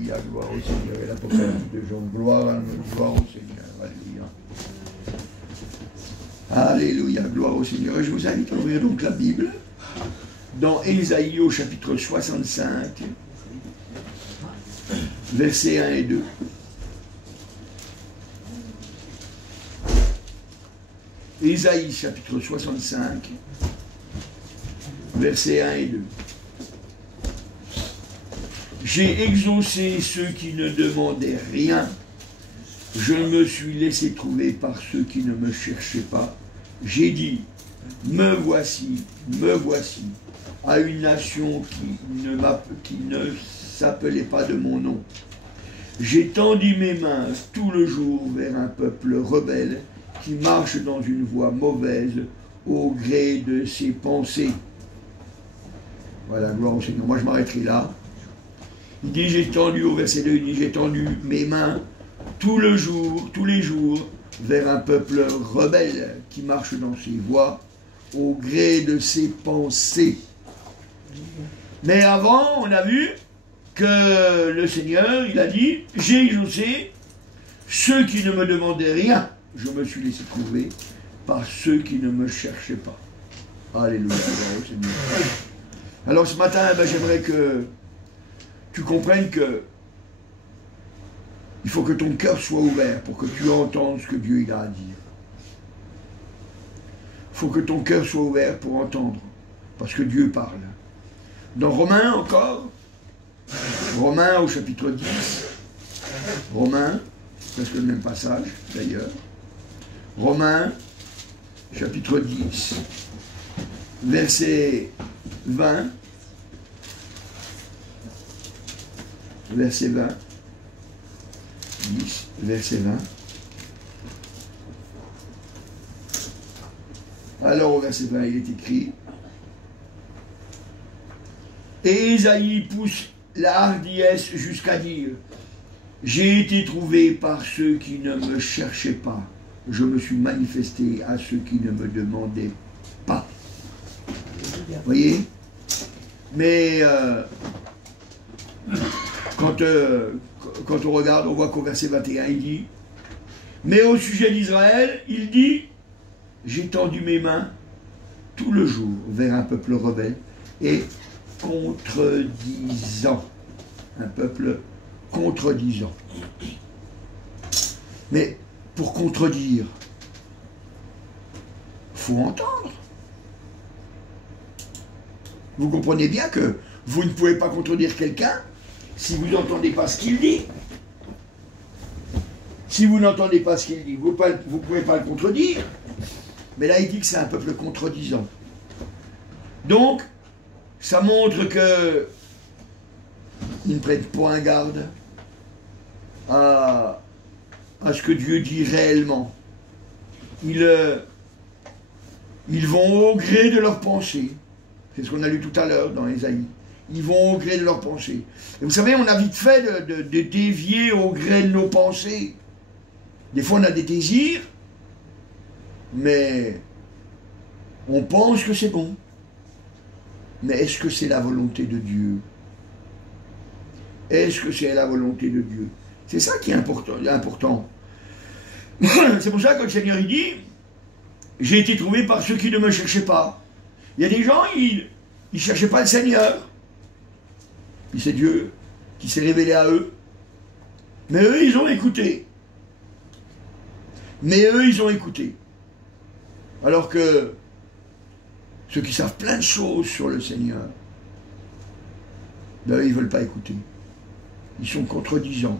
Alléluia, gloire au Seigneur. Et l'Apocalypse de Jean, gloire au Seigneur. Alléluia. Alléluia, gloire au Seigneur. Et je vous invite à ouvrir donc la Bible dans Ésaïe au chapitre 65, versets 1 et 2. Ésaïe chapitre 65, versets 1 et 2. J'ai exaucé ceux qui ne demandaient rien. Je me suis laissé trouver par ceux qui ne me cherchaient pas. J'ai dit, me voici, à une nation qui ne s'appelait pas de mon nom. J'ai tendu mes mains tout le jour vers un peuple rebelle qui marche dans une voie mauvaise au gré de ses pensées. Voilà, gloire au Seigneur. Moi, je m'arrêterai là. Il dit, j'ai tendu, au verset 2, il dit, j'ai tendu mes mains tous les jours, vers un peuple rebelle qui marche dans ses voies au gré de ses pensées. Mais avant, on a vu que le Seigneur, il a dit, j'ai exaucé ceux qui ne me demandaient rien. Je me suis laissé trouver par ceux qui ne me cherchaient pas. Alléluia, Seigneur. Alors ce matin, j'aimerais que tu comprennes que il faut que ton cœur soit ouvert pour que tu entendes ce que Dieu il a à dire. Il faut que ton cœur soit ouvert pour entendre, parce que Dieu parle. Dans Romains encore, Romains au chapitre 10, Romains, presque le même passage d'ailleurs, Romains, chapitre 10, verset 20, verset 20, 10, verset 20. Alors au verset 20, il est écrit, et Ésaïe pousse la hardiesse jusqu'à dire, j'ai été trouvé par ceux qui ne me cherchaient pas. Je me suis manifesté à ceux qui ne me demandaient pas. Vous voyez? Mais quand on regarde, on voit qu'au verset 21, il dit, mais au sujet d'Israël, il dit, j'ai tendu mes mains tout le jour vers un peuple rebelle et contredisant. Un peuple contredisant. Mais pour contredire, il faut entendre. Vous comprenez bien que vous ne pouvez pas contredire quelqu'un si vous n'entendez pas ce qu'il dit. Si vous n'entendez pas ce qu'il dit, vous ne pouvez pas le contredire. Mais là, il dit que c'est un peuple contredisant. Donc, ça montre que ils ne prennent point garde à ce que Dieu dit réellement. Ils vont au gré de leurs pensées. C'est ce qu'on a lu tout à l'heure dans Ésaïe. Ils vont au gré de leurs pensées. Et vous savez, on a vite fait de dévier au gré de nos pensées. Des fois, on a des désirs, mais on pense que c'est bon. Mais est-ce que c'est la volonté de Dieu? Est-ce que c'est la volonté de Dieu? C'est ça qui est important. C'est pour ça que le Seigneur il dit, j'ai été trouvé par ceux qui ne me cherchaient pas. Il y a des gens, ils ne cherchaient pas le Seigneur. Puis c'est Dieu qui s'est révélé à eux. Mais eux, ils ont écouté. Alors que ceux qui savent plein de choses sur le Seigneur, ben, ils ne veulent pas écouter. Ils sont contredisants.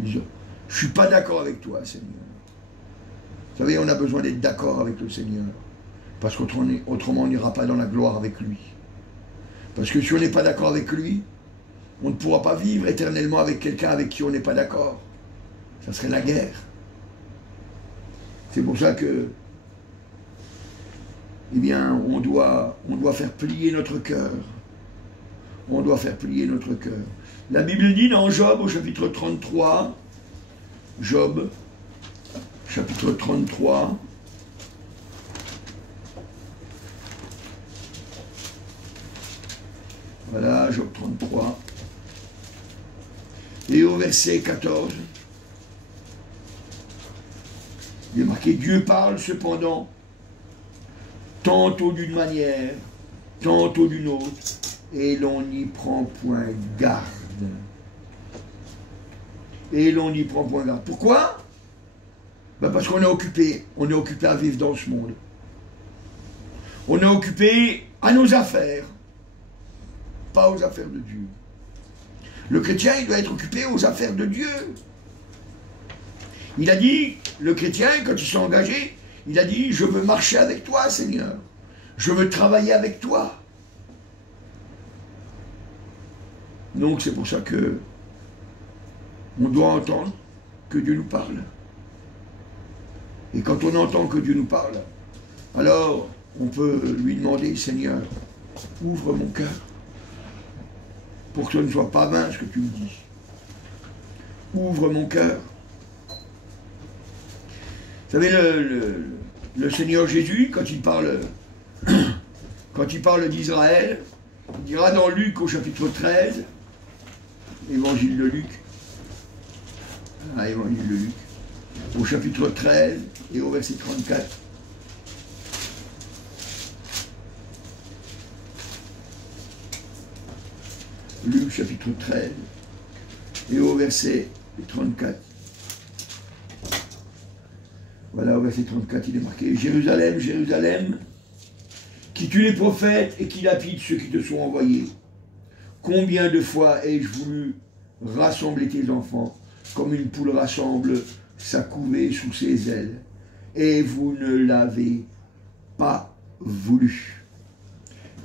Ils disent, je ne suis pas d'accord avec toi, Seigneur. Vous savez, on a besoin d'être d'accord avec le Seigneur. Parce qu'autrement, on n'ira pas dans la gloire avec lui. Parce que si on n'est pas d'accord avec lui, on ne pourra pas vivre éternellement avec quelqu'un avec qui on n'est pas d'accord. Ça serait la guerre. C'est pour ça que, eh bien, on doit faire plier notre cœur. On doit faire plier notre cœur. La Bible dit dans Job, au chapitre 33, Job, chapitre 33, voilà, Job 33, Et au verset 14, il est marqué, Dieu parle cependant, tantôt d'une manière, tantôt d'une autre, et l'on n'y prend point garde. Et l'on n'y prend point garde. Pourquoi? Ben parce qu'on est occupé à vivre dans ce monde. On est occupé à nos affaires, pas aux affaires de Dieu. Le chrétien, il doit être occupé aux affaires de Dieu. Il a dit, le chrétien, quand il s'est engagé, il a dit, je veux marcher avec toi, Seigneur. Je veux travailler avec toi. Donc c'est pour ça que on doit entendre que Dieu nous parle. Et quand on entend que Dieu nous parle, alors on peut lui demander, Seigneur, ouvre mon cœur pour que ce ne soit pas vain ce que tu me dis. Ouvre mon cœur. Vous savez, le Seigneur Jésus, quand il parle d'Israël, il dira dans Luc au chapitre 13, Évangile de Luc, Évangile de Luc, au chapitre 13 et au verset 34. Luc chapitre 13 et au verset 34. Voilà, au verset 34, il est marqué, Jérusalem, Jérusalem, qui tue les prophètes et qui lapide ceux qui te sont envoyés. Combien de fois ai-je voulu rassembler tes enfants, comme une poule rassemble sa couvée sous ses ailes, et vous ne l'avez pas voulu.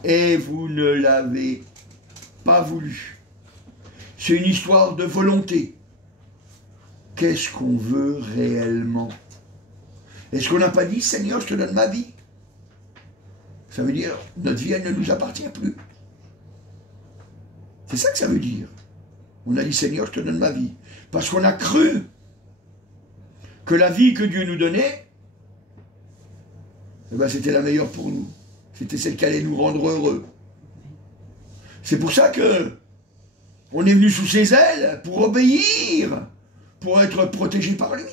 Et vous ne l'avez pas voulu. C'est une histoire de volonté. Qu'est-ce qu'on veut réellement? Est-ce qu'on n'a pas dit, Seigneur, je te donne ma vie? Ça veut dire, notre vie, elle ne nous appartient plus. C'est ça que ça veut dire. On a dit, Seigneur, je te donne ma vie. Parce qu'on a cru que la vie que Dieu nous donnait, eh ben, c'était la meilleure pour nous. C'était celle qui allait nous rendre heureux. C'est pour ça que on est venu sous ses ailes pour obéir, pour être protégé par lui.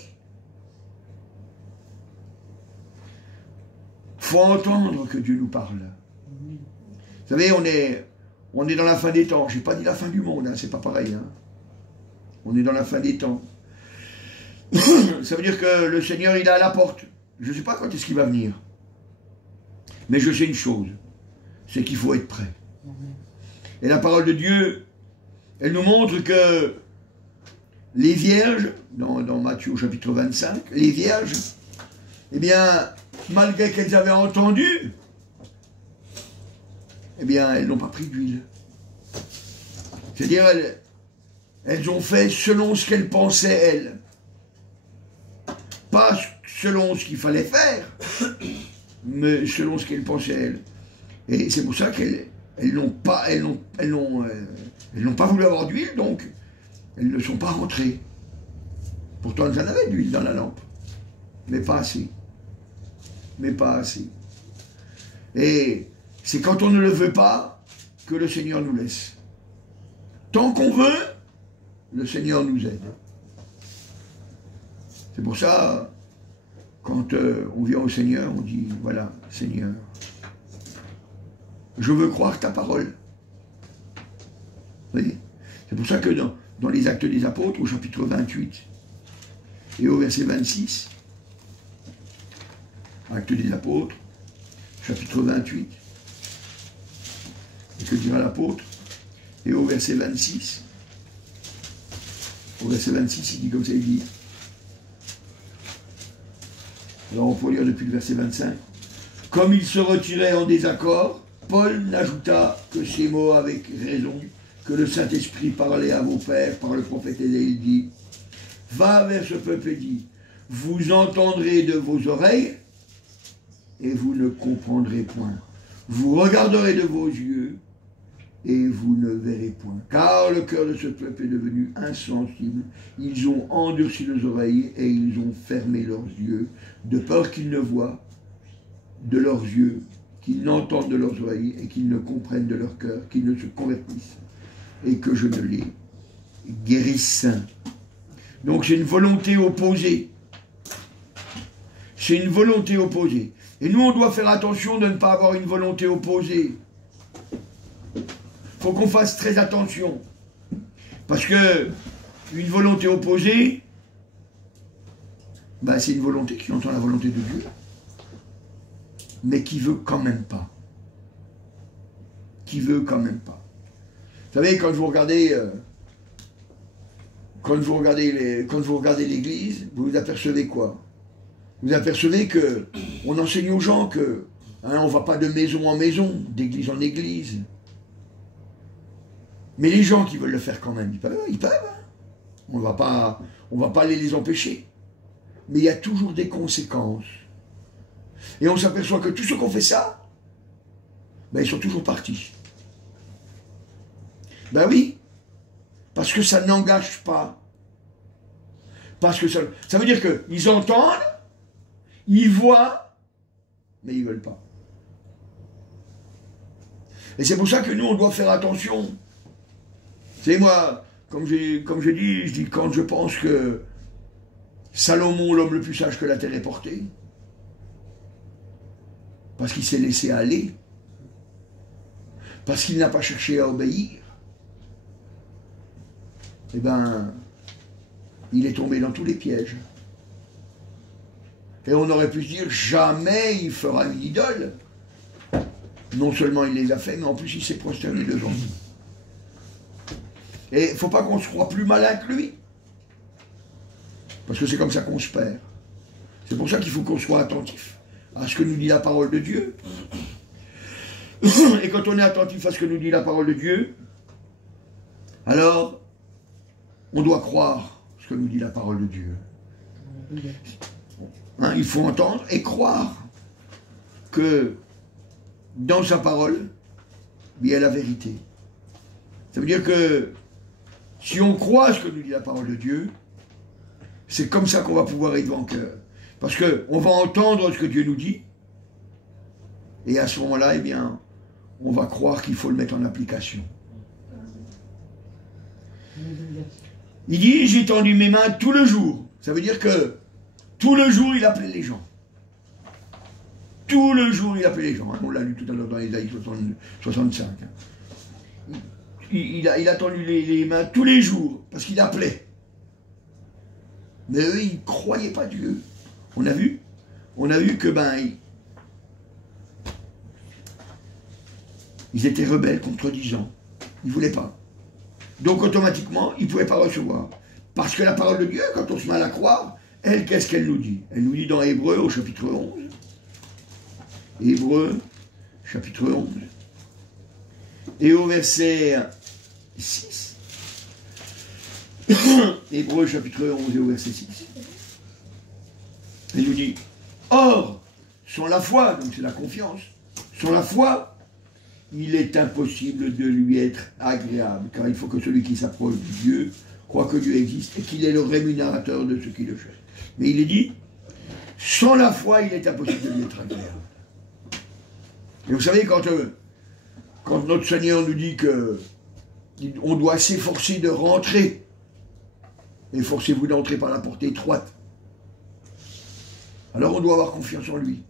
Il faut entendre que Dieu nous parle. Vous savez, on est dans la fin des temps. Je n'ai pas dit la fin du monde, hein, c'est pas pareil. Hein. On est dans la fin des temps. Ça veut dire que le Seigneur, il est à la porte. Je ne sais pas quand est-ce qu'il va venir. Mais je sais une chose, c'est qu'il faut être prêt. Et la parole de Dieu, elle nous montre que les vierges, dans Matthieu au chapitre 25, les vierges, eh bien, malgré qu'elles avaient entendu, eh bien, elles n'ont pas pris d'huile. C'est-à-dire, elles ont fait selon ce qu'elles pensaient, elles. Pas selon ce qu'il fallait faire, mais selon ce qu'elles pensaient, elles. Et c'est pour ça qu'elles n'ont pas voulu avoir d'huile, donc elles ne sont pas rentrées. Pourtant, elles en avaient d'huile dans la lampe, mais pas assez. Mais pas assez. Et c'est quand on ne le veut pas que le Seigneur nous laisse. Tant qu'on veut, le Seigneur nous aide. C'est pour ça, quand on vient au Seigneur, on dit, voilà, Seigneur, je veux croire ta parole. Vous voyez? C'est pour ça que dans les Actes des Apôtres, au chapitre 28 et au verset 26, Actes des Apôtres, chapitre 28, et que dira l'apôtre? Et au verset 26, il dit comme ça, il dit, alors on peut lire depuis le verset 25, comme il se retirait en désaccord, Paul n'ajouta que ces mots avec raison, que le Saint-Esprit parlait à vos pères par le prophète Ésaïe, il dit, va vers ce peuple et dis, vous entendrez de vos oreilles, et vous ne comprendrez point. Vous regarderez de vos yeux, et vous ne verrez point. Car le cœur de ce peuple est devenu insensible. Ils ont endurci leurs oreilles, et ils ont fermé leurs yeux, de peur qu'ils ne voient de leurs yeux, qu'ils n'entendent de leurs oreilles, et qu'ils ne comprennent de leur cœur, qu'ils ne se convertissent, et que je ne les guérisse. Donc c'est une volonté opposée. C'est une volonté opposée. Et nous, on doit faire attention de ne pas avoir une volonté opposée. Il faut qu'on fasse très attention. Parce que une volonté opposée, ben, c'est une volonté qui entend la volonté de Dieu, mais qui veut quand même pas. Qui veut quand même pas. Vous savez, quand vous regardez l'église, vous apercevez quoi? Vous apercevez que on enseigne aux gens que on ne va pas de maison en maison, d'église en église. Mais les gens qui veulent le faire quand même, ils peuvent. Hein. On va pas aller les empêcher. Mais il y a toujours des conséquences. Et on s'aperçoit que tous ceux qui ont fait ça, ben ils sont toujours partis. Ben oui, parce que ça n'engage pas. Parce que ça veut dire qu'ils entendent, ils voient, mais ils ne veulent pas. Et c'est pour ça que nous, on doit faire attention. C'est moi, comme j'ai dit, je dis quand je pense que Salomon, l'homme le plus sage que la terre ait porté, parce qu'il s'est laissé aller, parce qu'il n'a pas cherché à obéir, eh bien, il est tombé dans tous les pièges. Et on aurait pu se dire, jamais il fera une idole. Non seulement il les a fait, mais en plus il s'est prosterné devant nous. Et il ne faut pas qu'on se croie plus malin que lui. Parce que c'est comme ça qu'on se perd. C'est pour ça qu'il faut qu'on soit attentif à ce que nous dit la parole de Dieu. Et quand on est attentif à ce que nous dit la parole de Dieu, alors on doit croire ce que nous dit la parole de Dieu. Hein, il faut entendre et croire que dans sa parole, il y a la vérité. Ça veut dire que si on croit ce que nous dit la parole de Dieu, c'est comme ça qu'on va pouvoir être vainqueur. Parce qu'on va entendre ce que Dieu nous dit, et à ce moment-là, eh bien, on va croire qu'il faut le mettre en application. Il dit, j'ai tendu mes mains tout le jour. Ça veut dire que tout le jour, il appelait les gens. Tout le jour, il appelait les gens. On l'a lu tout à l'heure dans Ésaïe 65. Il a tendu les mains tous les jours, parce qu'il appelait. Mais eux, ils ne croyaient pas Dieu. On a vu que ils étaient rebelles, contredisants. Ils ne voulaient pas. Donc automatiquement, ils ne pouvaient pas recevoir. Parce que la parole de Dieu, quand on se met à la croire, elle, qu'est-ce qu'elle nous dit? Elle nous dit dans Hébreux, au chapitre 11. Hébreux, chapitre 11. Et au verset 6. Hébreux, chapitre 11 et au verset 6. Elle nous dit, or, sans la foi, donc c'est la confiance, sans la foi, il est impossible de lui être agréable, car il faut que celui qui s'approche de Dieu croit que Dieu existe et qu'il est le rémunérateur de ceux qui le cherchent. Mais il est dit, sans la foi, il est impossible de lui être agréable. Et vous savez, quand notre Seigneur nous dit qu'on doit s'efforcer de rentrer, efforcez-vous d'entrer par la porte étroite, alors on doit avoir confiance en lui,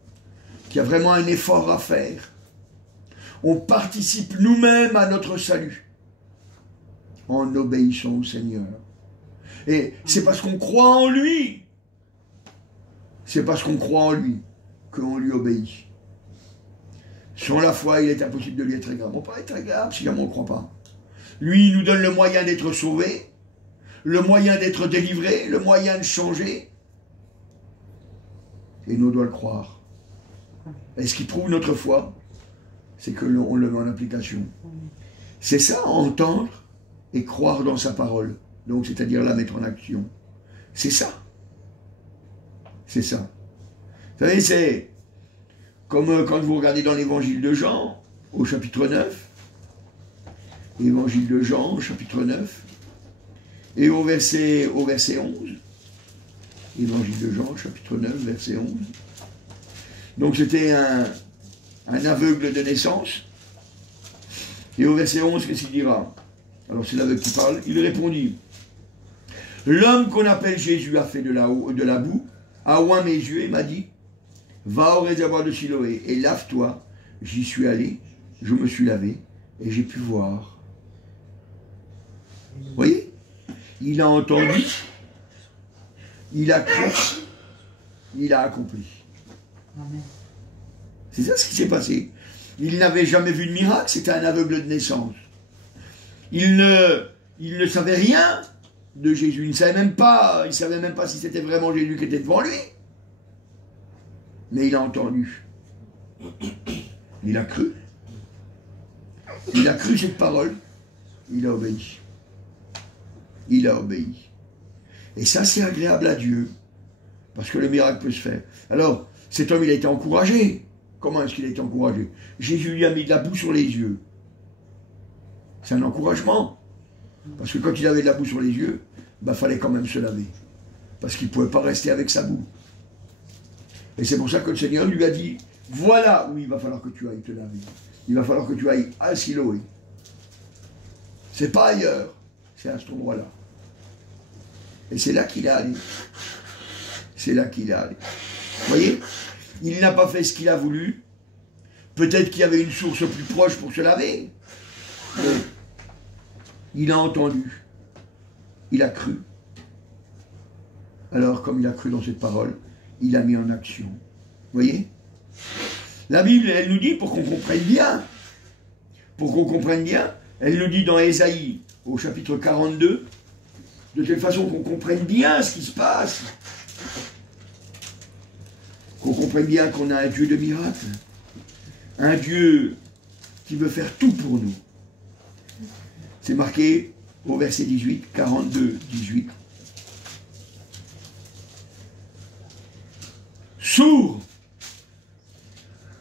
qu'il y a vraiment un effort à faire. On participe nous-mêmes à notre salut en obéissant au Seigneur. Et c'est parce qu'on croit en lui, c'est parce qu'on croit en lui qu'on lui obéit. Sans la foi, il est impossible de lui être agréable. On peut être agréable si jamais on ne croit pas. Lui, il nous donne le moyen d'être sauvé, le moyen d'être délivré, le moyen de changer. Et nous, on doit le croire. Et ce qui prouve notre foi, c'est que l'on le met en application. C'est ça, entendre et croire dans sa parole. Donc, c'est-à-dire la mettre en action. C'est ça. C'est ça. Vous savez, c'est comme quand vous regardez dans l'évangile de Jean, au chapitre 9, évangile de Jean, au chapitre 9, et au verset 11, évangile de Jean, chapitre 9, verset 11. Donc c'était un aveugle de naissance, et au verset 11, qu'est-ce qu'il dira? Alors c'est l'aveugle qui parle, il répondit, L'homme qu'on appelle Jésus a fait de la boue, a oint mes yeux et m'a dit, va au réservoir de Siloé et lave-toi. J'y suis allé, je me suis lavé et j'ai pu voir. Vous voyez? Il a entendu, il a cru, il a accompli. C'est ça ce qui s'est passé. Il n'avait jamais vu de miracle, c'était un aveugle de naissance. Il ne savait rien de Jésus, il ne savait même pas si c'était vraiment Jésus qui était devant lui. Mais il a entendu. Il a cru. Il a cru cette parole. Il a obéi. Il a obéi. Et ça, c'est agréable à Dieu. Parce que le miracle peut se faire. Alors, cet homme, il a été encouragé. Comment est-ce qu'il a été encouragé? Jésus lui a mis de la boue sur les yeux. C'est un encouragement. Parce que quand il avait de la boue sur les yeux, il fallait quand même se laver. Parce qu'il ne pouvait pas rester avec sa boue. Et c'est pour ça que le Seigneur lui a dit, voilà où il va falloir que tu ailles te laver. Il va falloir que tu ailles à Siloé. C'est pas ailleurs, c'est à cet endroit-là. Et c'est là qu'il est allé. C'est là qu'il est allé. Vous voyez? Il n'a pas fait ce qu'il a voulu. Peut-être qu'il y avait une source plus proche pour se laver. Mais il a entendu. Il a cru. Alors, comme il a cru dans cette parole, il a mis en action. Vous voyez? La Bible, elle nous dit, pour qu'on comprenne bien, elle nous dit dans Ésaïe, au chapitre 42, de telle façon qu'on comprenne bien ce qui se passe, qu'on comprenne bien qu'on a un Dieu de miracles, un Dieu qui veut faire tout pour nous. C'est marqué au verset 18, 42, 18. Sourd,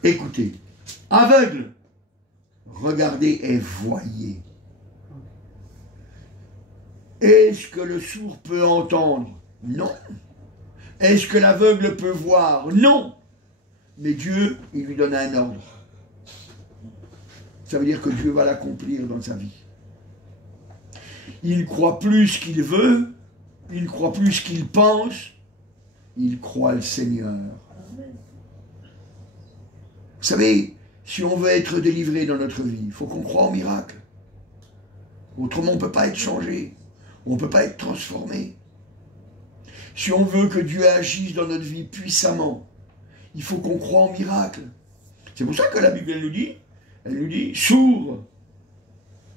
écoutez. Aveugle, regardez et voyez. Est-ce que le sourd peut entendre? Non. Est-ce que l'aveugle peut voir? Non. Mais Dieu, il lui donne un ordre. Ça veut dire que Dieu va l'accomplir dans sa vie. Il ne croit plus ce qu'il veut, il ne croit plus ce qu'il pense, il croit le Seigneur. Vous savez, si on veut être délivré dans notre vie, il faut qu'on croie au miracle. Autrement, on ne peut pas être changé. On ne peut pas être transformé. Si on veut que Dieu agisse dans notre vie puissamment, il faut qu'on croie au miracle. C'est pour ça que la Bible, elle nous dit, sourd.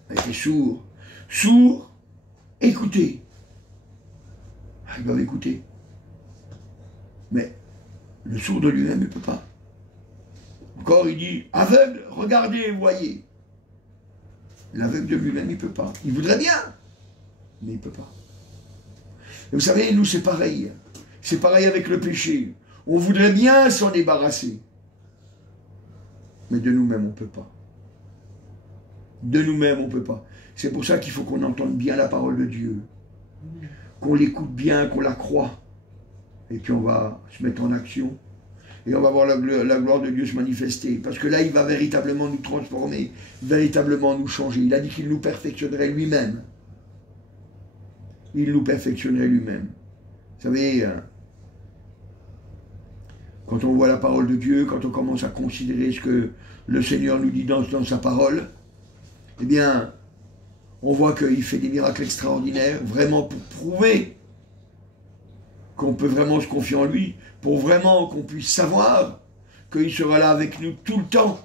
Elle était sourd. Sourd, écoutez. Ils doivent écouter. Mais le sourd de lui-même, il ne peut pas. Encore, il dit, aveugle, regardez et voyez. L'aveugle de lui-même, il ne peut pas. Il voudrait bien, mais il ne peut pas. Et vous savez, nous, c'est pareil. C'est pareil avec le péché. On voudrait bien s'en débarrasser. Mais de nous-mêmes, on ne peut pas. De nous-mêmes, on ne peut pas. C'est pour ça qu'il faut qu'on entende bien la parole de Dieu. Qu'on l'écoute bien, qu'on la croie. Et puis on va se mettre en action. Et on va voir la gloire de Dieu se manifester. Parce que là, il va véritablement nous transformer, véritablement nous changer. Il a dit qu'il nous perfectionnerait lui-même. Il nous perfectionnerait lui-même. Vous savez, quand on voit la parole de Dieu, quand on commence à considérer ce que le Seigneur nous dit dans sa parole, eh bien, on voit qu'il fait des miracles extraordinaires, vraiment pour prouver qu'on peut vraiment se confier en lui, pour vraiment qu'on puisse savoir qu'il sera là avec nous tout le temps.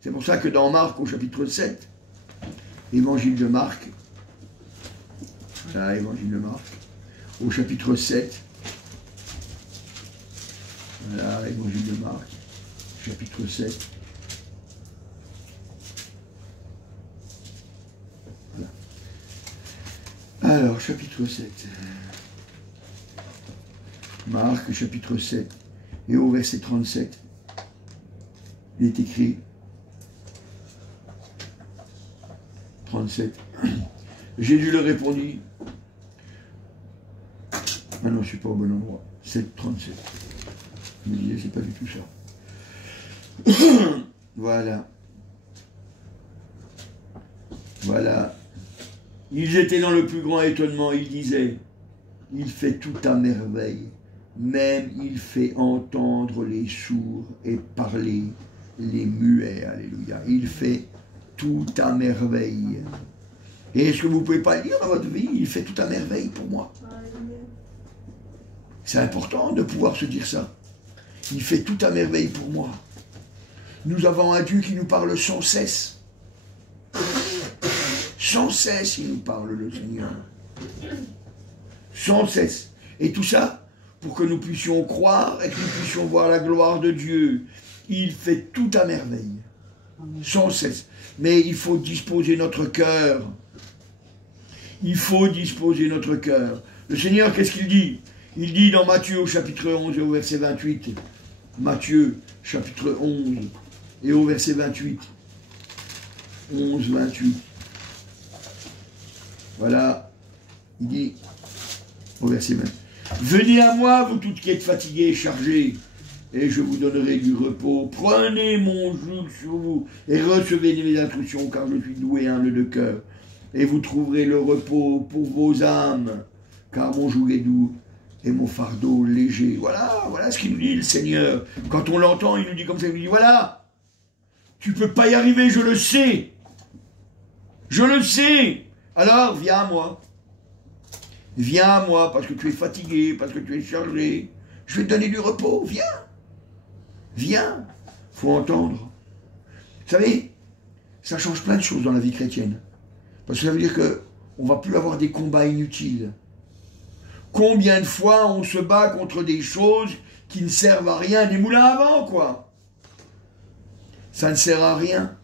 C'est pour ça que dans Marc, au chapitre 7, Évangile de Marc, Évangile de Marc, au chapitre 7, voilà, Évangile de Marc, chapitre 7, voilà. Alors, chapitre 7, Marc, chapitre 7, et au verset 37, il est écrit, 37, Jésus leur répondit, ah non, je ne suis pas au bon endroit, 7, 37, je me disais, c'est pas du tout ça. Voilà. Voilà. Ils étaient dans le plus grand étonnement, ils disaient, il fait tout à merveille. Même il fait entendre les sourds et parler les muets. Alléluia. Il fait tout à merveille. Et est-ce que vous ne pouvez pas le dire dans votre vie? Il fait tout à merveille pour moi. C'est important de pouvoir se dire ça. Il fait tout à merveille pour moi. Nous avons un Dieu qui nous parle sans cesse. Sans cesse, il nous parle, le Seigneur. Sans cesse. Et tout ça, pour que nous puissions croire et que nous puissions voir la gloire de Dieu. Il fait tout à merveille. Sans cesse. Mais il faut disposer notre cœur. Il faut disposer notre cœur. Le Seigneur, qu'est-ce qu'il dit? Il dit dans Matthieu au chapitre 11 et au verset 28. Matthieu, chapitre 11 et au verset 28. 11, 28. Voilà. Il dit au verset 20. Venez à moi, vous toutes qui êtes fatigués et chargés, et je vous donnerai du repos. Prenez mon joug sur vous et recevez mes instructions, car je suis doux et humble de cœur. Et vous trouverez le repos pour vos âmes, car mon joug est doux et mon fardeau léger. Voilà ce qu'il nous dit le Seigneur. Quand on l'entend, il nous dit comme ça, il nous dit, voilà, tu ne peux pas y arriver, je le sais. Je le sais. Alors, viens à moi. Viens à moi, parce que tu es fatigué, parce que tu es chargé. Je vais te donner du repos, viens. Viens. Il faut entendre. Vous savez, ça change plein de choses dans la vie chrétienne. Parce que ça veut dire qu'on ne va plus avoir des combats inutiles. Combien de fois on se bat contre des choses qui ne servent à rien, des moulins à vent, quoi. Ça ne sert à rien.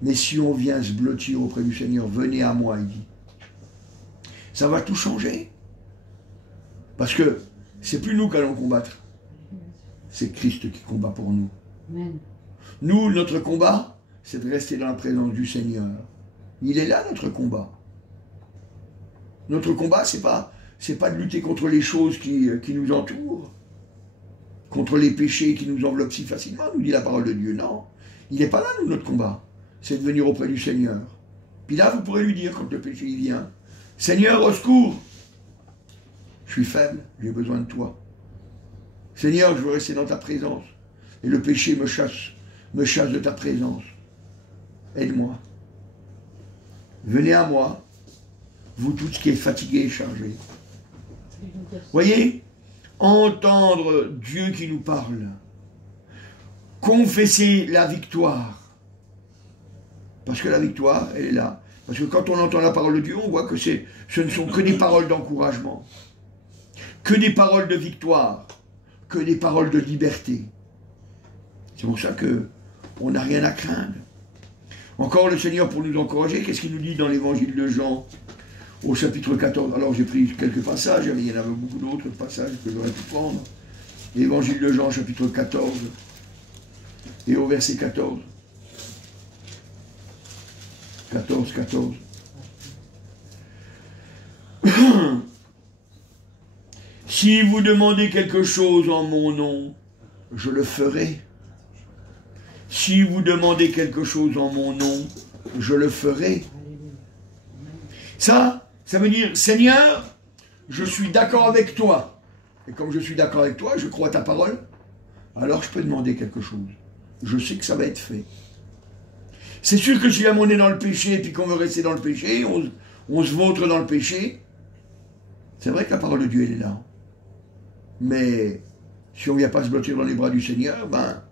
Mais si on vient se blottir auprès du Seigneur, venez à moi, il dit. Ça va tout changer. Parce que c'est plus nous qui allons combattre. C'est Christ qui combat pour nous. Amen. Nous, notre combat, c'est de rester dans la présence du Seigneur. Il est là, notre combat. Notre combat, c'est pas de lutter contre les choses qui nous entourent, contre les péchés qui nous enveloppent si facilement, nous dit la parole de Dieu. Non, il n'est pas là, nous, notre combat. C'est de venir auprès du Seigneur. Puis là, vous pourrez lui dire, quand le péché il vient, Seigneur, au secours, je suis faible, j'ai besoin de toi. Seigneur, je veux rester dans ta présence. Et le péché me chasse de ta présence. Aide-moi. Venez à moi, vous tous qui êtes fatigués et chargés. Voyez, entendre Dieu qui nous parle, confesser la victoire, parce que la victoire, elle est là. Parce que quand on entend la parole de Dieu, on voit que ce ne sont que des paroles d'encouragement, que des paroles de victoire, que des paroles de liberté. C'est pour ça qu'on n'a rien à craindre. Encore le Seigneur pour nous encourager, qu'est-ce qu'il nous dit dans l'évangile de Jean au chapitre 14? Alors j'ai pris quelques passages, il y en avait beaucoup d'autres passages que j'aurais pu prendre. L'évangile de Jean, chapitre 14, et au verset 14. 14. Si vous demandez quelque chose en mon nom, je le ferai. Si vous demandez quelque chose en mon nom, je le ferai. Ça veut dire, Seigneur, je suis d'accord avec toi. Et comme je suis d'accord avec toi, je crois à ta parole, alors je peux demander quelque chose. Je sais que ça va être fait. C'est sûr que si on est dans le péché et puis qu'on veut rester dans le péché, on se vautre dans le péché, c'est vrai que la parole de Dieu, elle est là. Mais si on ne vient pas se blottir dans les bras du Seigneur, ben,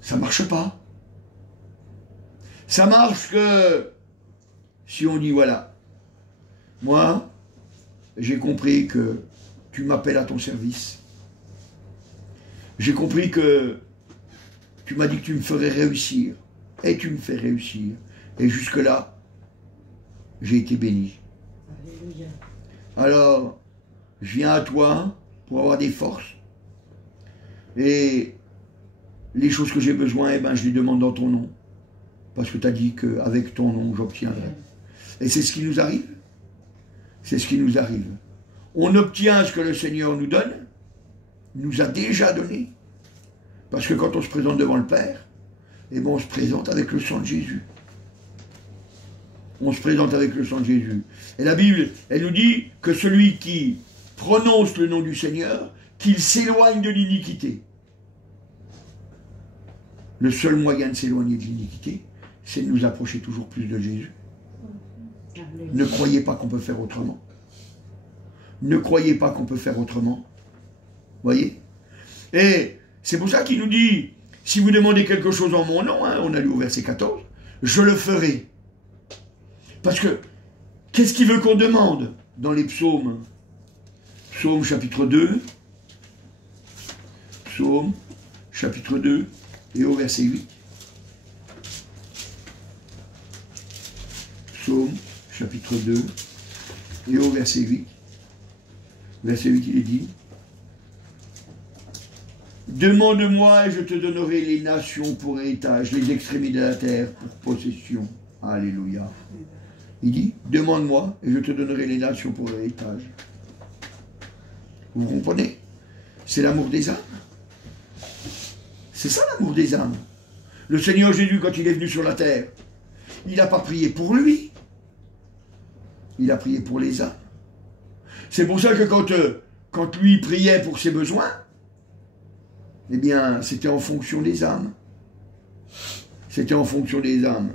ça ne marche pas. Ça marche que si on dit, voilà, moi, j'ai compris que tu m'appelles à ton service. J'ai compris que tu m'as dit que tu me ferais réussir. Et tu me fais réussir. Et jusque-là, j'ai été béni. Alléluia. Alors, je viens à toi pour avoir des forces. Et les choses que j'ai besoin, eh ben, je les demande dans ton nom. Parce que tu as dit qu'avec ton nom, j'obtiendrai. Et c'est ce qui nous arrive. C'est ce qui nous arrive. On obtient ce que le Seigneur nous donne, nous a déjà donné. Parce que quand on se présente devant le Père, eh ben on se présente avec le sang de Jésus. on se présente avec le sang de Jésus. Et la Bible, elle nous dit que celui qui prononce le nom du Seigneur, qu'il s'éloigne de l'iniquité. Le seul moyen de s'éloigner de l'iniquité, c'est de nous approcher toujours plus de Jésus. Ne croyez pas qu'on peut faire autrement. Ne croyez pas qu'on peut faire autrement. Voyez? Et c'est pour ça qu'il nous dit, si vous demandez quelque chose en mon nom, hein, on a lu au verset 14, je le ferai. Parce que, qu'est-ce qu'il veut qu'on demande dans les psaumes? Psaume chapitre 2. Psaume chapitre 2 et au verset 8. Psaume chapitre 2 et au verset 8. Verset 8, il est dit, demande-moi et je te donnerai les nations pour héritage, les extrémités de la terre pour possession. Alléluia. Il dit, demande-moi et je te donnerai les nations pour héritage. Vous comprenez? C'est l'amour des âmes. C'est ça l'amour des âmes. Le Seigneur Jésus, quand il est venu sur la terre, il n'a pas prié pour lui. Il a prié pour les âmes. C'est pour ça que quand lui priait pour ses besoins, eh bien, c'était en fonction des âmes. C'était en fonction des âmes.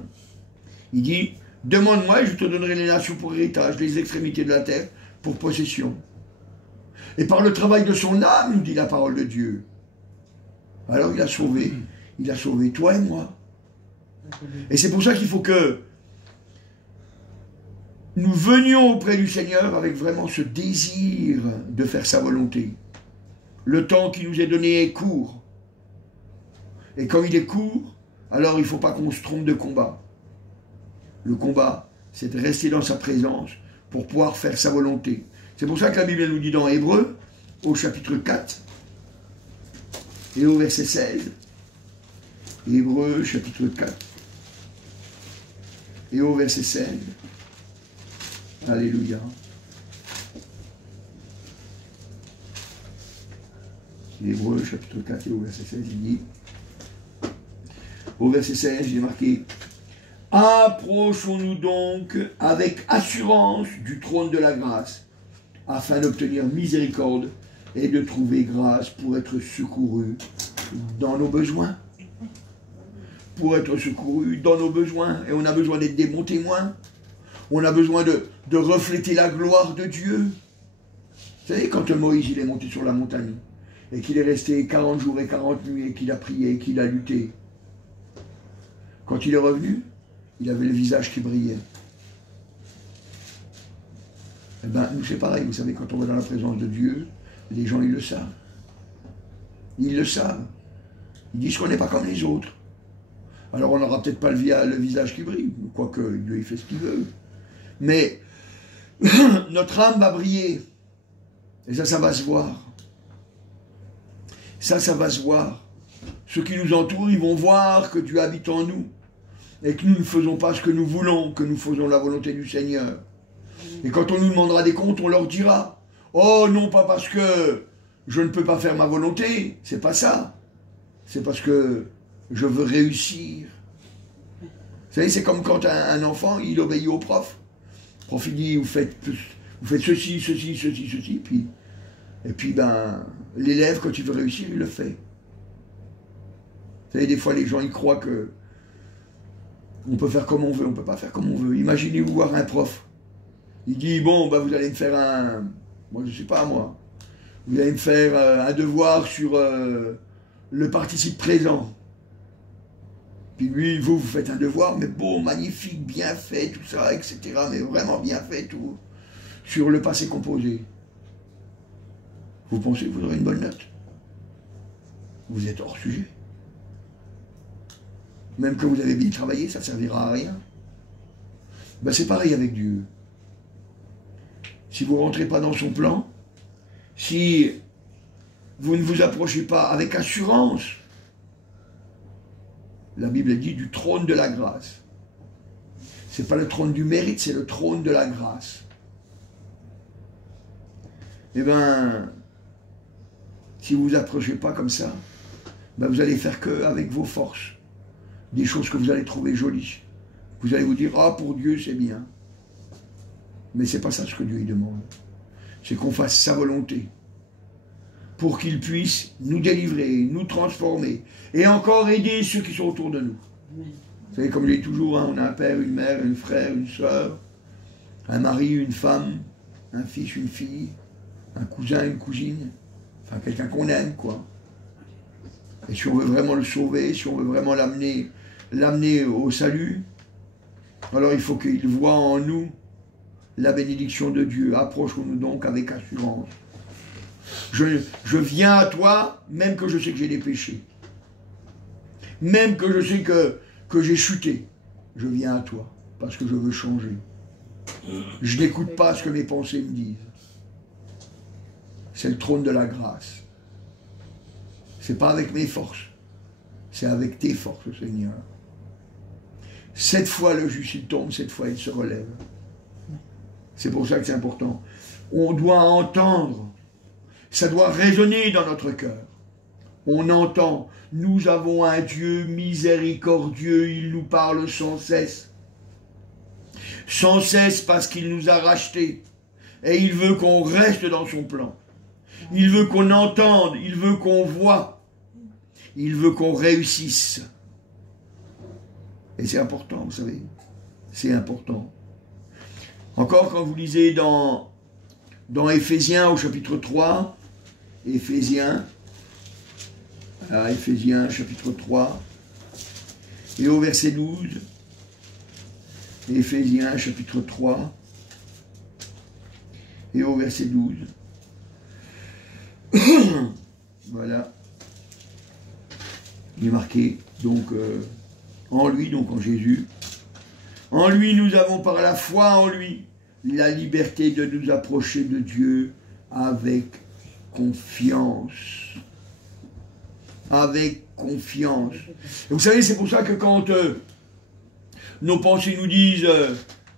Il dit, demande-moi et je te donnerai les nations pour héritage, les extrémités de la terre pour possession. Et par le travail de son âme, nous dit la parole de Dieu. Alors il a sauvé toi et moi. Et c'est pour ça qu'il faut que nous venions auprès du Seigneur avec vraiment ce désir de faire sa volonté. Le temps qui nous est donné est court. Et comme il est court, alors il ne faut pas qu'on se trompe de combat. Le combat, c'est de rester dans sa présence pour pouvoir faire sa volonté. C'est pour ça que la Bible nous dit dans Hébreux, au chapitre 4, et au verset 16, Hébreux, chapitre 4, et au verset 16, alléluia. Hébreux, chapitre 4, et au verset 16, il dit, au verset 16, il est marqué, approchons-nous donc avec assurance du trône de la grâce, afin d'obtenir miséricorde et de trouver grâce pour être secouru dans nos besoins. Pour être secouru dans nos besoins. Et on a besoin d'être des bons témoins. On a besoin de refléter la gloire de Dieu. Vous savez, quand Moïse il est monté sur la montagne, et qu'il est resté 40 jours et 40 nuits, et qu'il a prié, et qu'il a lutté, quand il est revenu, il avait le visage qui brillait. Eh bien, nous c'est pareil, vous savez, quand on va dans la présence de Dieu, les gens, ils le savent. Ils le savent. Ils disent qu'on n'est pas comme les autres. Alors on n'aura peut-être pas le visage qui brille, quoique Dieu il fait ce qu'il veut. Mais notre âme va briller. Et ça va se voir. Ça va se voir. Ceux qui nous entourent, ils vont voir que Dieu habite en nous. Et que nous ne faisons pas ce que nous voulons, que nous faisons la volonté du Seigneur. Et quand on nous demandera des comptes, on leur dira, oh non, pas parce que je ne peux pas faire ma volonté, c'est pas ça. C'est parce que je veux réussir. Vous savez, c'est comme quand un enfant, il obéit au prof. Le prof, il dit, vous faites ceci, ceci, ceci, ceci, et puis ben, l'élève, quand il veut réussir, il le fait. Vous savez, des fois, les gens, ils croient que on peut faire comme on veut, on ne peut pas faire comme on veut. Imaginez-vous voir un prof. Il dit, bon, ben, vous allez me faire moi, je ne sais pas, moi. Vous allez me faire un devoir sur le participe présent. Puis lui, vous faites un devoir, mais beau, magnifique, bien fait, tout ça, etc. Mais vraiment bien fait, tout. Sur le passé composé. Vous pensez que vous aurez une bonne note? Vous êtes hors sujet. Même que vous avez bien travaillé, ça ne servira à rien. Ben, c'est pareil avec Dieu. Si vous ne rentrez pas dans son plan, si vous ne vous approchez pas avec assurance, la Bible dit du trône de la grâce. Ce n'est pas le trône du mérite, c'est le trône de la grâce. Eh bien, si vous ne vous approchez pas comme ça, ben vous allez faire que avec vos forces. Des choses que vous allez trouver jolies, Vous allez vous dire, ah, pour Dieu, c'est bien. Mais ce n'est pas ça ce que Dieu demande. C'est qu'on fasse sa volonté. Pour qu'il puisse nous délivrer, nous transformer. Et encore aider ceux qui sont autour de nous. Vous savez, comme je dis toujours, hein, on a un père, une mère, un frère, une soeur, un mari, une femme, un fils, une fille, un cousin, une cousine. Enfin, quelqu'un qu'on aime, quoi. Et si on veut vraiment le sauver, si on veut vraiment l'amener au salut, alors il faut qu'il voie en nous la bénédiction de Dieu. Approchons-nous donc avec assurance. Je viens à toi, même que je sais que j'ai des péchés. Même que je sais que j'ai chuté. Je viens à toi, parce que je veux changer. Je n'écoute pas ce que mes pensées me disent. C'est le trône de la grâce. C'est pas avec mes forces. C'est avec tes forces, Seigneur. 7 fois le juste il tombe, 7 fois il se relève. C'est pour ça que c'est important. On doit entendre. Ça doit résonner dans notre cœur. On entend. Nous avons un Dieu miséricordieux. Il nous parle sans cesse. Sans cesse parce qu'il nous a rachetés. Et il veut qu'on reste dans son plan. Il veut qu'on entende. Il veut qu'on voit. Il veut qu'on réussisse. Et c'est important, vous savez. C'est important. Encore quand vous lisez dans Éphésiens au chapitre 3, Éphésiens chapitre 3, et au verset 12, Éphésiens chapitre 3, et au verset 12. Voilà. Il est marqué, donc, en lui, donc en Jésus. En lui, nous avons par la foi en lui la liberté de nous approcher de Dieu avec confiance. Avec confiance. Et vous savez, c'est pour ça que quand nos pensées nous disent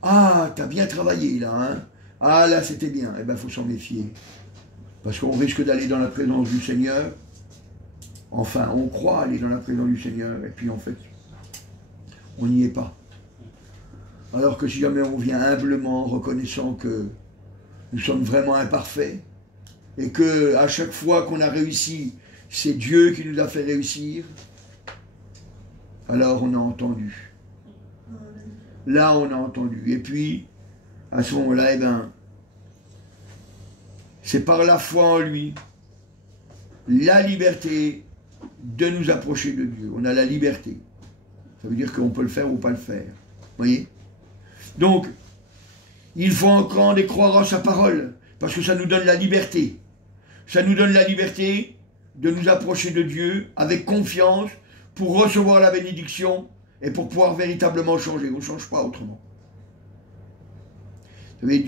ah, t'as bien travaillé là, hein? Ah, là, c'était bien. Eh bien, il faut s'en méfier. Parce qu'on risque d'aller dans la présence du Seigneur. Enfin, on croit aller dans la présence du Seigneur. Et puis, en fait, on n'y est pas. Alors que si jamais on vient humblement, reconnaissant que nous sommes vraiment imparfaits, et que à chaque fois qu'on a réussi, c'est Dieu qui nous a fait réussir, alors on a entendu. Là, on a entendu. Et puis, à ce moment-là, eh ben, c'est par la foi en lui, la liberté de nous approcher de Dieu. On a la liberté. Ça veut dire qu'on peut le faire ou pas le faire. Vous voyez? Donc, il faut entendre et croire en sa parole, parce que ça nous donne la liberté. Ça nous donne la liberté de nous approcher de Dieu avec confiance pour recevoir la bénédiction et pour pouvoir véritablement changer. On ne change pas autrement. Vous savez,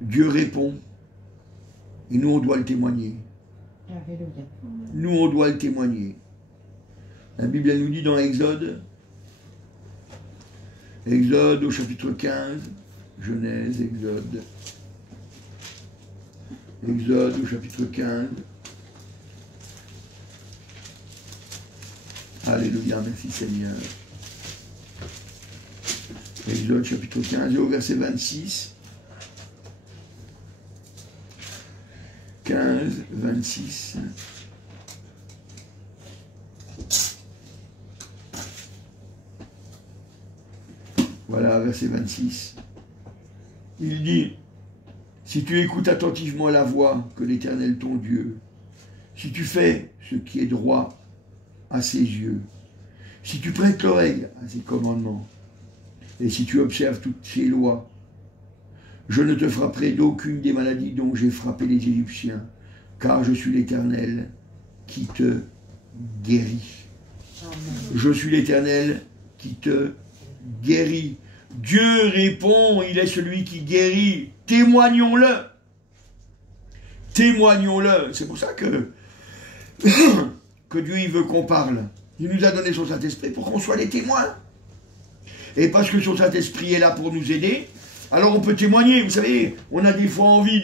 Dieu répond et nous, on doit le témoigner. Alléluia. Nous, on doit le témoigner. La Bible, elle nous dit dans Exode au chapitre 15, Genèse, Exode au chapitre 15. Alléluia, merci Seigneur. Exode chapitre 15 et au verset 26. 15, 26. Voilà, verset 26. Il dit, si tu écoutes attentivement la voix que l'Éternel ton Dieu, si tu fais ce qui est droit à ses yeux, si tu prêtes l'oreille à ses commandements, et si tu observes toutes ses lois, je ne te frapperai d'aucune des maladies dont j'ai frappé les Égyptiens, car je suis l'Éternel qui te guérit. Amen. Je suis l'Éternel qui te guérit. Dieu répond, il est celui qui guérit. Témoignons-le. Témoignons-le. C'est pour ça que Dieu il veut qu'on parle. Il nous a donné son Saint-Esprit pour qu'on soit les témoins. Et parce que son Saint-Esprit est là pour nous aider, alors on peut témoigner. Vous savez, on a des fois envie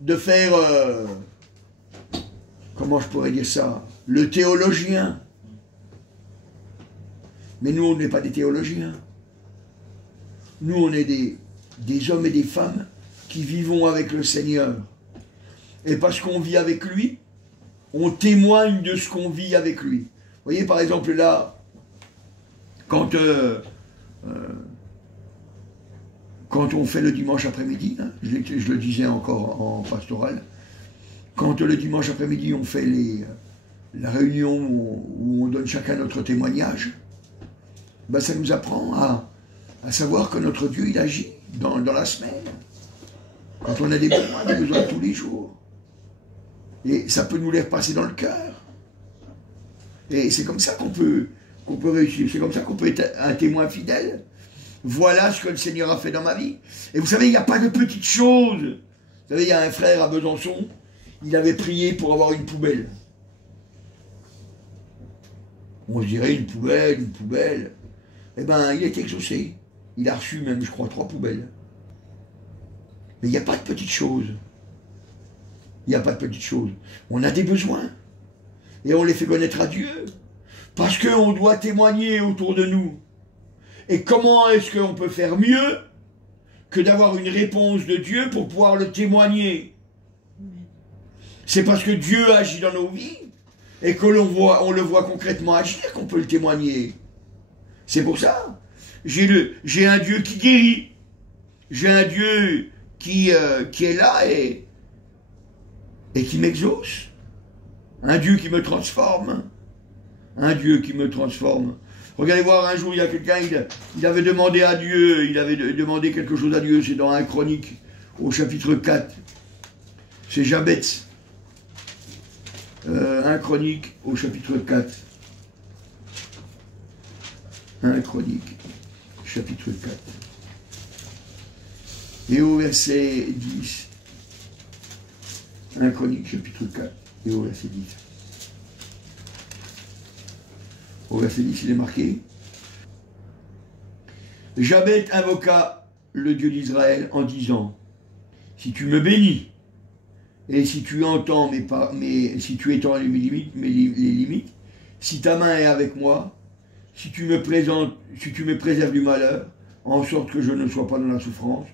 de faire, comment je pourrais dire ça, le théologien. Mais nous, on n'est pas des théologiens. Nous, on est des hommes et des femmes qui vivons avec le Seigneur. Et parce qu'on vit avec lui, on témoigne de ce qu'on vit avec lui. Vous voyez, par exemple, là, quand on fait le dimanche après-midi, hein, je le disais encore en pastoral, quand le dimanche après-midi, on fait la réunion où on donne chacun notre témoignage, ben ça nous apprend à savoir que notre Dieu, il agit dans la semaine. Quand on a des besoins tous les jours. Et ça peut nous les repasser dans le cœur. Et c'est comme ça qu'on peut réussir. C'est comme ça qu'on peut être un témoin fidèle. Voilà ce que le Seigneur a fait dans ma vie. Et vous savez, il n'y a pas de petites choses. Vous savez, il y a un frère à Besançon, il avait prié pour avoir une poubelle. On se dirait une poubelle. Eh bien, il est exaucé. Il a reçu même, je crois, 3 poubelles. Mais il n'y a pas de petites choses. Il n'y a pas de petites choses. On a des besoins. Et on les fait connaître à Dieu. Parce qu'on doit témoigner autour de nous. Et comment est-ce qu'on peut faire mieux que d'avoir une réponse de Dieu pour pouvoir le témoigner? C'est parce que Dieu agit dans nos vies et que on le voit concrètement agir qu'on peut le témoigner. C'est pour ça. J'ai un Dieu qui guérit. J'ai un Dieu qui est là et qui m'exauce. Un Dieu qui me transforme. Un Dieu qui me transforme. Regardez voir, un jour, il y a quelqu'un, il avait demandé à Dieu, il avait demandé quelque chose à Dieu, c'est dans 1 Chronique, au chapitre 4. C'est Jabez. 1 Chronique, au chapitre 4. 1 Chronique, chapitre 4. Et au verset 10. 1 Chronique, chapitre 4, et au verset 10. Au verset 10, il est marqué. Jabez invoqua le Dieu d'Israël en disant, si tu me bénis, et si tu entends si tu étends les limites, si ta main est avec moi, si tu me préserves du malheur, en sorte que je ne sois pas dans la souffrance, ...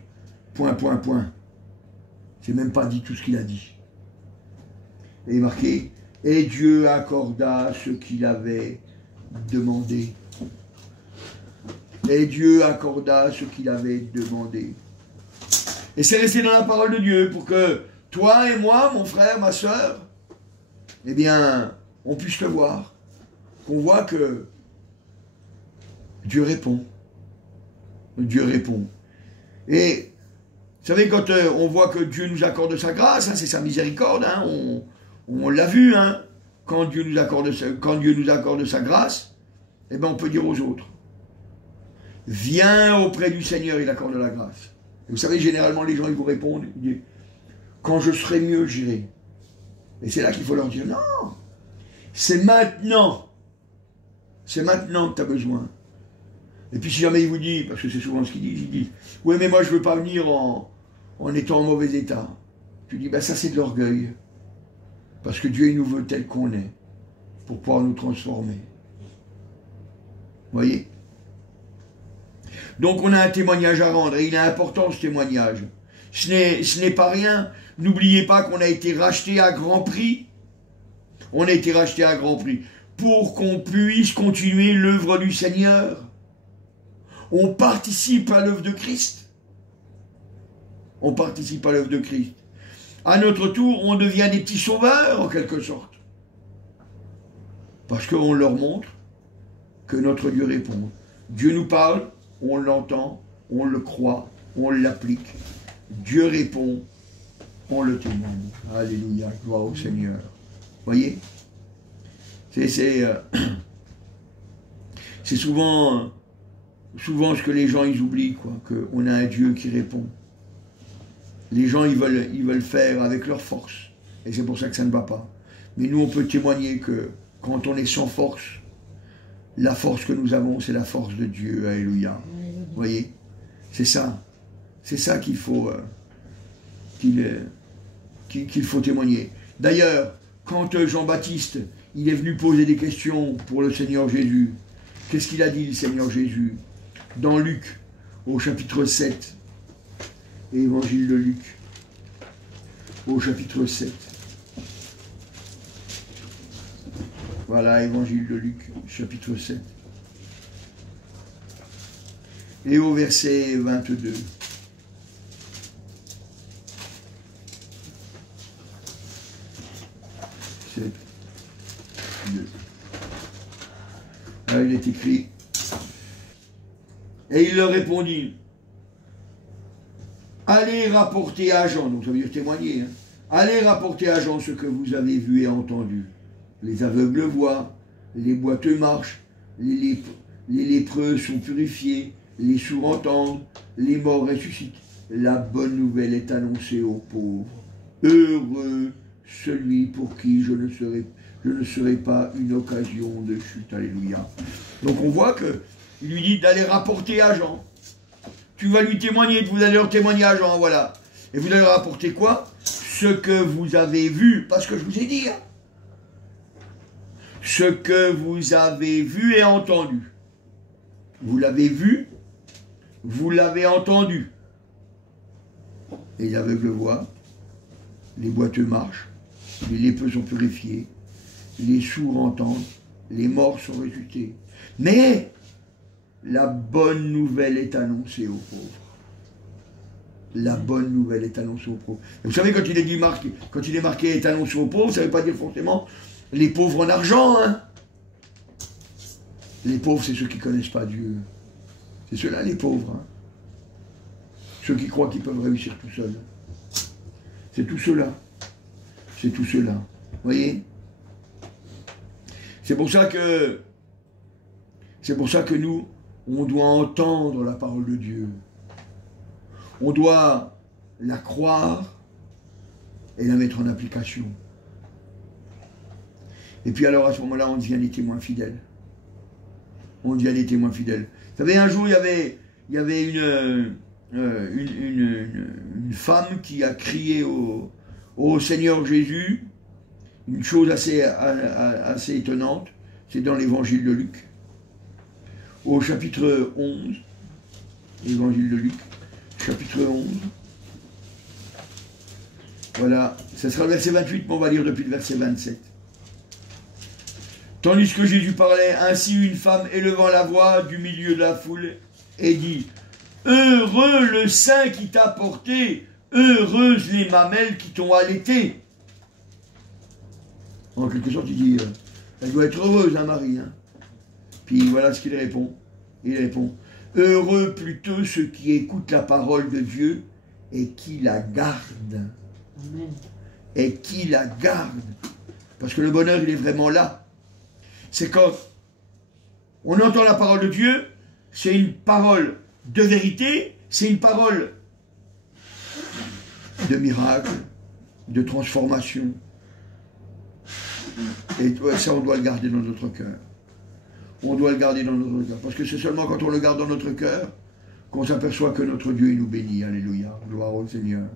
C'est même pas dit tout ce qu'il a dit. Et marqué, et Dieu accorda ce qu'il avait demandé. Et Dieu accorda ce qu'il avait demandé. Et c'est resté dans la parole de Dieu pour que toi et moi, mon frère, ma soeur, eh bien, on puisse le voir. Qu'on voit que Dieu répond. Dieu répond. Et vous savez, quand on voit que Dieu nous accorde sa grâce, hein, c'est sa miséricorde, hein, on l'a vu, hein, quand Dieu nous accorde sa grâce, eh bien on peut dire aux autres, viens auprès du Seigneur, il accorde la grâce. Et vous savez, généralement les gens ils vous répondent, ils disent, quand je serai mieux, j'irai. Et c'est là qu'il faut leur dire, non, c'est maintenant que tu as besoin. Et puis si jamais il vous dit, parce que c'est souvent ce qu'il dit, oui mais moi je ne veux pas venir en étant en mauvais état. Tu dis, ben ça c'est de l'orgueil. Parce que Dieu il nous veut tel qu'on est, pour pouvoir nous transformer. Vous voyez? Donc on a un témoignage à rendre, et il est important ce témoignage. Ce n'est pas rien. N'oubliez pas qu'on a été racheté à grand prix. On a été racheté à grand prix. Pour qu'on puisse continuer l'œuvre du Seigneur. On participe à l'œuvre de Christ. On participe à l'œuvre de Christ. À notre tour, on devient des petits sauveurs, en quelque sorte. Parce qu'on leur montre que notre Dieu répond. Dieu nous parle, on l'entend, on le croit, on l'applique. Dieu répond, on le témoigne. Alléluia, gloire au Seigneur. Voyez? C'est souvent ce que les gens ils oublient, quoi, qu'on a un Dieu qui répond. Les gens ils veulent faire avec leur force, et c'est pour ça que ça ne va pas. Mais nous on peut témoigner que quand on est sans force, la force que nous avons c'est la force de Dieu, alléluia. Vous voyez, c'est ça qu'il faut qu'il faut témoigner. D'ailleurs, quand Jean-Baptiste il est venu poser des questions pour le Seigneur Jésus, Qu'est-ce qu'il a dit le Seigneur Jésus dans Luc, au chapitre 7, Évangile de Luc, au chapitre 7. Voilà, Évangile de Luc, chapitre 7. Et au verset 22. Là, il est écrit. Et il leur répondit, allez rapporter à Jean, donc ça veut dire témoigner, hein, allez rapporter à Jean ce que vous avez vu et entendu. Les aveugles voient, les boiteux marchent, les lépreux sont purifiés, les sourds entendent, les morts ressuscitent. La bonne nouvelle est annoncée aux pauvres. Heureux celui pour qui je ne serai pas une occasion de chute. Alléluia. Donc on voit que il lui dit d'aller rapporter à Jean. Tu vas lui témoigner, vous allez leur témoigner à Jean, voilà. Et vous allez rapporter quoi? Ce que vous avez vu, parce que je vous ai dit. Hein. Ce que vous avez vu et entendu. Vous l'avez vu, vous l'avez entendu. Et les aveugles voient, les boiteux marchent, les lépreux sont purifiés, les sourds entendent, les morts sont ressuscités. Mais la bonne nouvelle est annoncée aux pauvres. La bonne nouvelle est annoncée aux pauvres. Et vous savez, quand il est marqué est annoncé aux pauvres, ça ne veut pas dire forcément les pauvres en argent. Hein. Les pauvres, c'est ceux qui ne connaissent pas Dieu. C'est ceux-là, les pauvres. Hein. Ceux qui croient qu'ils peuvent réussir tout seuls. C'est tout cela. C'est tout cela. Vous voyez? C'est pour ça que nous, on doit entendre la parole de Dieu. On doit la croire et la mettre en application. Et puis alors à ce moment-là, on devient des témoins fidèles. On devient des témoins fidèles. Vous savez, un jour, il y avait une femme qui a crié au Seigneur Jésus une chose assez étonnante. C'est dans l'évangile de Luc. Au chapitre 11, évangile de Luc, chapitre 11. Voilà, ça sera le verset 28, mais on va lire depuis le verset 27. Tandis que Jésus parlait, ainsi une femme élevant la voix du milieu de la foule et dit, heureux le sein qui t'a porté, heureuses les mamelles qui t'ont allaité. En quelque sorte, il dit, elle doit être heureuse, hein, Marie. Hein. Puis voilà ce qu'il répond. Il répond, heureux plutôt ceux qui écoutent la parole de Dieu et qui la gardent. Amen. Et qui la gardent. Parce que le bonheur, il est vraiment là. C'est quand on entend la parole de Dieu, c'est une parole de vérité, c'est une parole de miracle, de transformation. Et ça, on doit le garder dans notre cœur. On doit le garder dans notre cœur. Parce que c'est seulement quand on le garde dans notre cœur qu'on s'aperçoit que notre Dieu, il nous bénit. Alléluia. Gloire au Seigneur.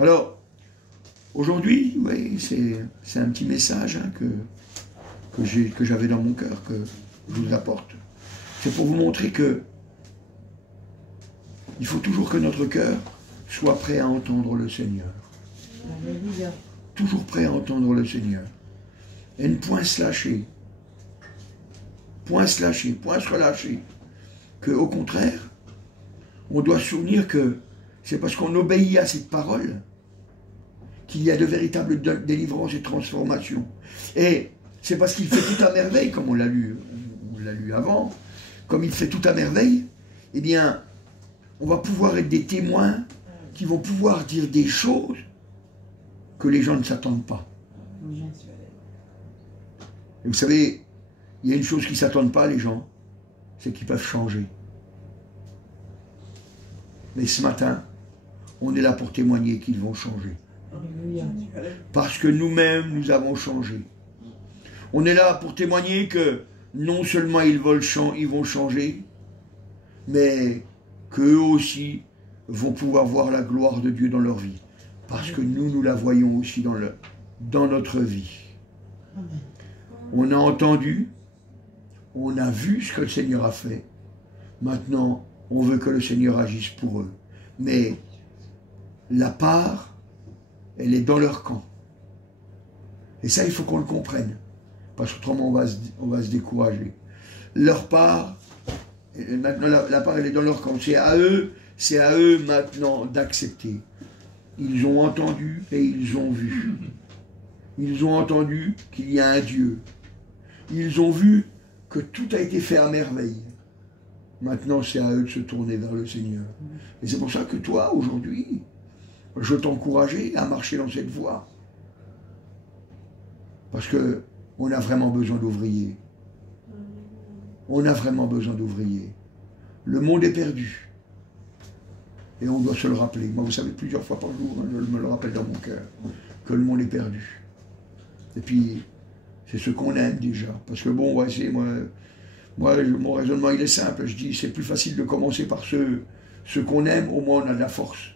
Alors, aujourd'hui, oui, c'est un petit message hein, que j'avais dans mon cœur, que je vous apporte. C'est pour vous montrer que il faut toujours que notre cœur soit prêt à entendre le Seigneur. Alléluia. Toujours prêt à entendre le Seigneur. Et ne point se lâcher. Point se lâcher, point se relâcher. Qu'au contraire, on doit se souvenir que c'est parce qu'on obéit à cette parole qu'il y a de véritables délivrances et transformations. Et c'est parce qu'il fait tout à merveille, comme on l'a lu avant, comme il fait tout à merveille, eh bien, on va pouvoir être des témoins qui vont pouvoir dire des choses que les gens ne s'attendent pas. Et vous savez, il y a une chose qui ne s'attendent pas, les gens, c'est qu'ils peuvent changer. Mais ce matin, on est là pour témoigner qu'ils vont changer. Parce que nous-mêmes, nous avons changé. On est là pour témoigner que non seulement ils vont changer, mais qu'eux aussi vont pouvoir voir la gloire de Dieu dans leur vie. Parce que nous la voyons aussi dans notre vie. On a entendu, On a vu ce que le Seigneur a fait. Maintenant, on veut que le Seigneur agisse pour eux. Mais la part, elle est dans leur camp. Et ça, il faut qu'on le comprenne. Parce qu'autrement, on va se décourager. Leur part, maintenant, la part, elle est dans leur camp. C'est à eux maintenant d'accepter. Ils ont entendu et ils ont vu. Ils ont entendu qu'il y a un Dieu. Ils ont vu que tout a été fait à merveille. Maintenant, c'est à eux de se tourner vers le Seigneur. Et c'est pour ça que toi, aujourd'hui, je t'encourageais à marcher dans cette voie. Parce qu'on a vraiment besoin d'ouvriers. On a vraiment besoin d'ouvriers. Le monde est perdu. Et on doit se le rappeler. Moi, vous savez, plusieurs fois par jour, je me le rappelle dans mon cœur, que le monde est perdu. Et puis, c'est ce qu'on aime déjà. Parce que bon, ouais, moi, mon raisonnement, il est simple. Je dis, c'est plus facile de commencer par ceux qu'on aime, au moins on a de la force.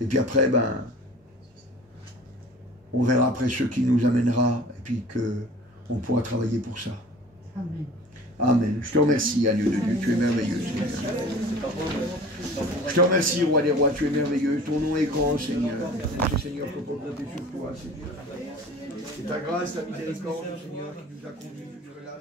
Et puis après, on verra après ce qui nous amènera, et puis qu'on pourra travailler pour ça. Amen. Amen. Je te remercie, agneau de Dieu, tu es merveilleux, Seigneur. Je te remercie, roi des rois, tu es merveilleux. Ton nom est grand, Seigneur. Merci, Seigneur, qu'on peut compter sur toi, Seigneur. C'est ta grâce, ta miséricorde, Seigneur, qui nous a conduits jusque-là.